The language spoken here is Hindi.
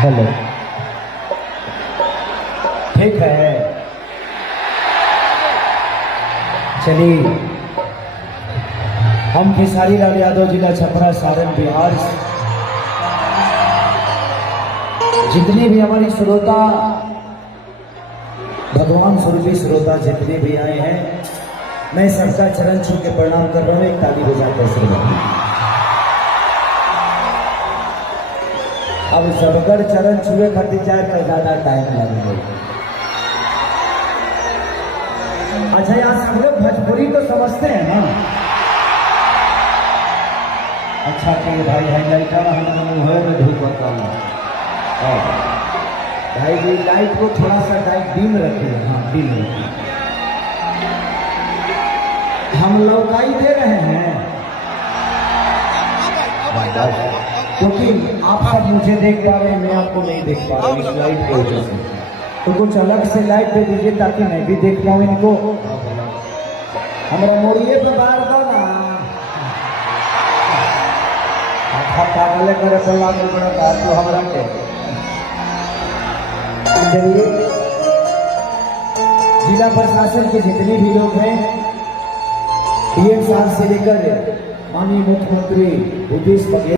हेलो, ठीक है। चलिए, हम खेसारी लाल यादव, जिला छपरा, सारण, बिहार, जितने भी हमारी श्रोता, भगवान स्वरूपी श्रोता जितने भी आए हैं, मैं सबका चरण छू के प्रणाम कर रहा हूँ। एक ताली बजाकर श्रीमान। अब सबकर चरण छुए खातिर जाए तो ज्यादा टाइम लगेगा। अच्छा, यहाँ सब लोग भोजपुरी तो समझते हैं ना? अच्छा ठीक भाई, हाईलाइट हम में धूप होता भाई जी, लाइट को थोड़ा सा लाइट डिम रखिए। हाँ, डिम रखिए। हम लौकाई दे रहे हैं क्योंकि आप सब मुझे देख पा रहे हैं, मैं आपको नहीं देख पा रहा हूँ इस लाइट की वजह से। तो कुछ अलग से लाइट दे दीजिए ताकि मैं भी देख पाऊँ इनको। हमारा मोड़िए पे बार बार पागल करे पल्ला में बड़ा बात तो हमारा के जिला प्रशासन के जितने भी लोग हैं, डीएम साहब से लेकर माननीय मुख्यमंत्री भूपेश बघेल